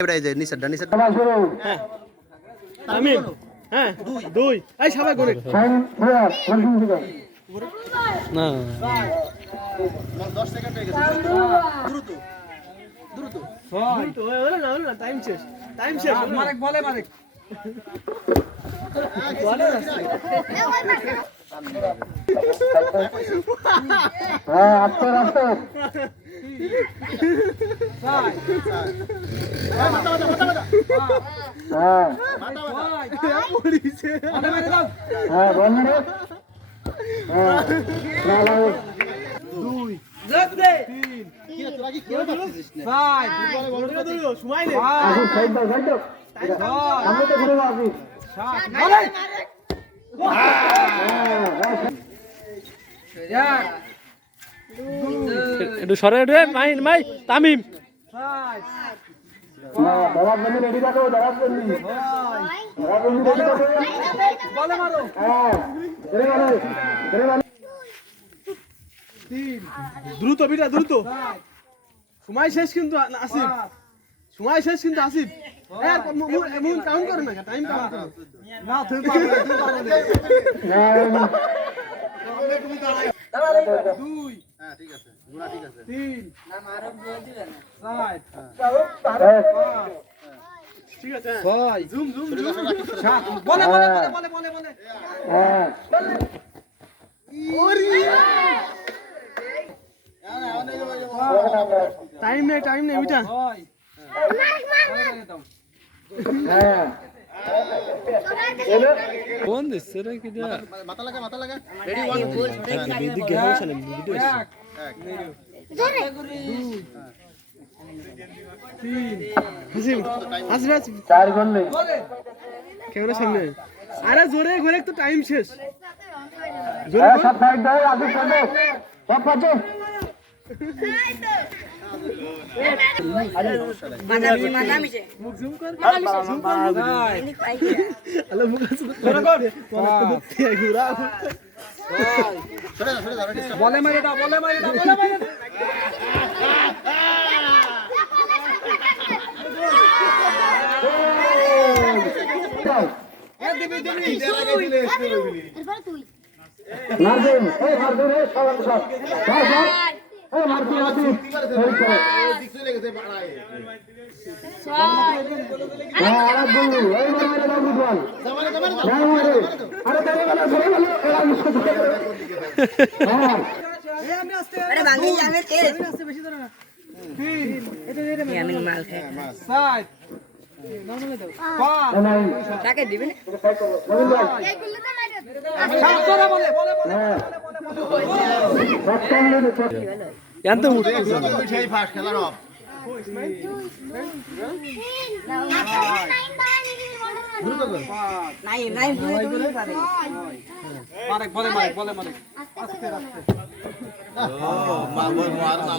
এই যে নিচেরটা হ্যাঁ আমি হ্যাঁ দুই এই সবাই করে না 10 সেকেন্ড হয়ে গেছে দ্রুত দ্রুত দ্রুত হলো না টাইম শেষ মারেক বলে মারেক বলে হ্যাঁ আস্তে আস্তে হ্যাঁ হ্যাঁ বলেন রে হ্যাঁ দুই লাগ দে কি তোরা কি করে পাচ্ছিস না সময় নেই আসি সাইড দাও আমি তো ঘুরে আসি বলে একটু সরে রে মাই তামিম দাঁড়ার জন্য রেডি থাকো দাঁড়ার জন্য বলে মারো হ্যাঁ দ্রুত বিটা দ্রুত সময় শেষ কিন্তু আসিফ এমন কাউন্ট করে না টাইম কাউন্ট করে না তুই পারবি দুই হ্যাঁ ঠিক আছে গুণা ঠিক আছে তিন না মারব বল দিবেন ঠিক আছে ভাই জুম সাত বলে হ্যাঁ টাইম নেই ওইটা হ্যাঁ কোন দিচ্ছে রে কি দিয়া মাথা লাগা রেডি 1 এদিকে হইছে না ভিডিও হাসিব চার করলে ক্যামেরা সামনে আরে জোরে ঘরে একটু টাইম শেষ হ্যাঁ সব সাইড দাও আগে চলো সব পাচ্ছো মানামিছে মুখ জুম কর হ্যালো মুখ আছে তোরা কর তোরা ঘুরা সরে যা রেডি বলে মারি দাও মারবেন এই মারবেন এই সব সব এই মারবেন আসি দিক চলে গেছে পাড়ায় হ্যাঁ আর বলু এই মারবেন না বুঝুন জামারে না মারে আরে ধরে গেল এরা মিশে হ্যাঁ আরে ভাঙি যাবে তে বেশি ধরে না আমি মাল খাই সাত নাই টাকা দিবেন রবীন্দ্র ভাই তোরা বলে হ্যাঁ রক্ষণ নিয়ে এত উঠে সেই ফাস্ট খেলার অফ নাই তুমি পারে মারেক বলে মারেক মা